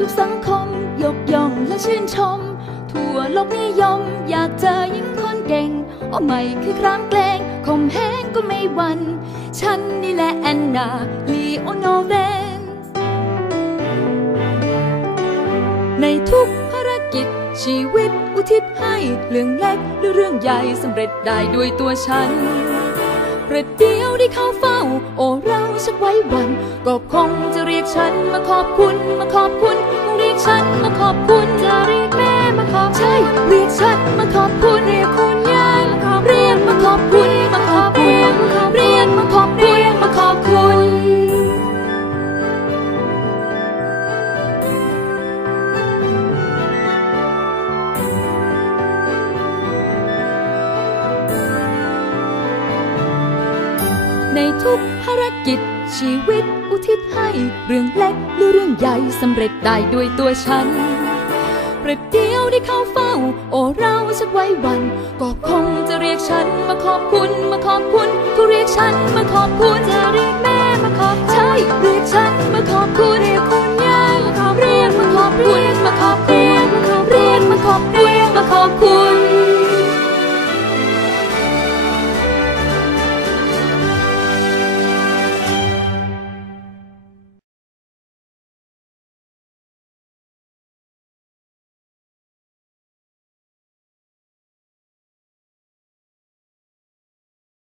ทุกสังคม ยกย่องและชื่นชม ทั่วโลกนิยม อยากเจอยิ่งคนเก่งโอ้ไม่คือครามเกรงขมแห้งก็ไม่หวัน ฉันนี่แหละแอนนาลีโอโนเวนในทุกภารกิจชีวิตอุทิศให้เรื่องเล็กหรือเรื่องใหญ่สำเร็จได้ด้วยตัวฉันประเดี๋ยวได้เข้าเฝ้า โอ้เราชักไว้วัน ก็คงจะเรียกฉันมาขอบคุณมาขอบคุณ อบคุณจะเรียกแม่มาขอบใช่เรียกฉันมาขอบคุณเรียกคุณยายมาขอบเรียกมาขอบคุณมาขอบคุณเรียกมาขอบคุณมาขอบคุณในทุกภารกิจ ชีวิตอุทิศให้ เรื่องเล็กหรือเรื่องใหญ่สำเร็จได้ด้วยตัวฉัน ประเดี๋ยวได้เข้าเฝ้า โอ้เราชักไว้วัน ก็คงจะเรียกฉันมาขอบคุณมาขอบคุณก็เรียกฉันมาขอบคุณจะเรียกแม่มาขอบใช่เรียกฉัน